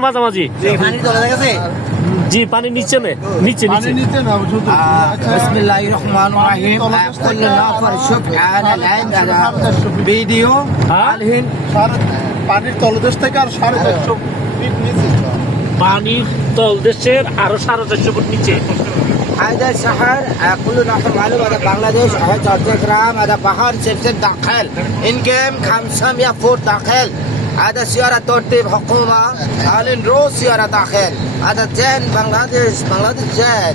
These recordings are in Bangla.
তলদেশের মাঝামাঝি। জি, পানি নিচে না, নিচে নিচে না। বিসমিল্লাহির রহমানির রহিম। কুল্লু নাফর সুবহানাল ভিডিও আলহিন পানির তলদেশ থেকে আর 450 ফিট নিচে। পানির তলদেশের আরো 450 ফুট নিচে। هذا شهر كل نفر معلوم هذا بنغلاديش هذا چترام هذا بحر سبسب داخل إن كم 500 فوت داخل هذا سيارة ترتيب حكومة حالين رو سيارة داخل هذا جن بنغلاديش جن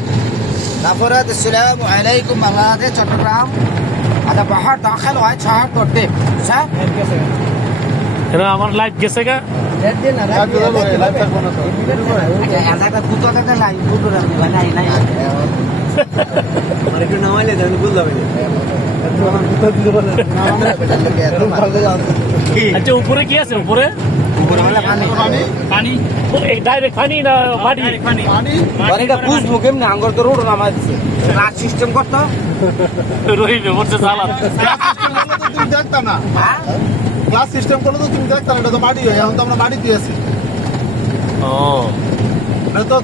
نفرات السلام عليكم بنغلاديش چترام هذا بحر داخل وهذا شهر ترتيب صح؟ এরা আমার লাইভ গেছে গা। আচ্ছা, উপরে কি আছে? উপরে পানি, ডাইরেক্ট পানি না মাটি? পানিটা বুঝবো কেমনে? আঙ্গর তো রোড নামা দিচ্ছে, ক্লাস সিস্টেম করতো রহিবে বলছে চালান। তুমি দেখতা না, ক্লাস সিস্টেম করলে তো তুমি দেখতা না, এটা তো মাটি হয়। এখন তো আমরা মাটি দিয়েছি। ও, এটা তো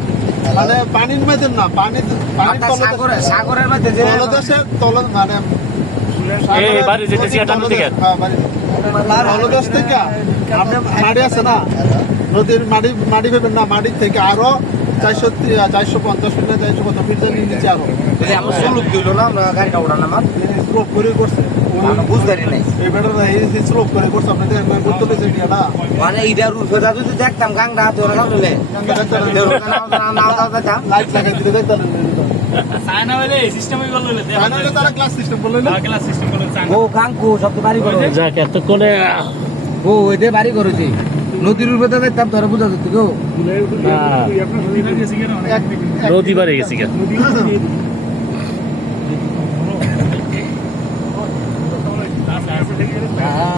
মানে পানির মধ্যে না, সাগরের মধ্যে তলদেশে মানে বাড়ি যেতেছি তলদেশ থেকে আপনি মাটি আছে না, নদীর মাটি ভেবেন না, মাটির থেকে আরো 450 ফিট না 450 ফিট নিচে আরো আমার সুলুক দিল না, আমরা গাড়িটা ওড়ান আমার স্লোপ করে করছে। বুঝতে নাই এই বেটার স্লোপ করে করছে। আপনাদের করতে পেরেছে না, মানে ইটার উপরে যদি দেখতাম গাংটা তোরা গালে লাইট লাগাই দিলে দেখতেন। তারা ক্লাস সিস্টেম করলো না, ও গাংকু সব বাড়ি করে যাক এতক্ষণে ও ওইটা বাড়ি করেছি। নদীর উপরে দেখতাম তোরা বুঝা যেত গো, নদী বাড়ি গেছি গা।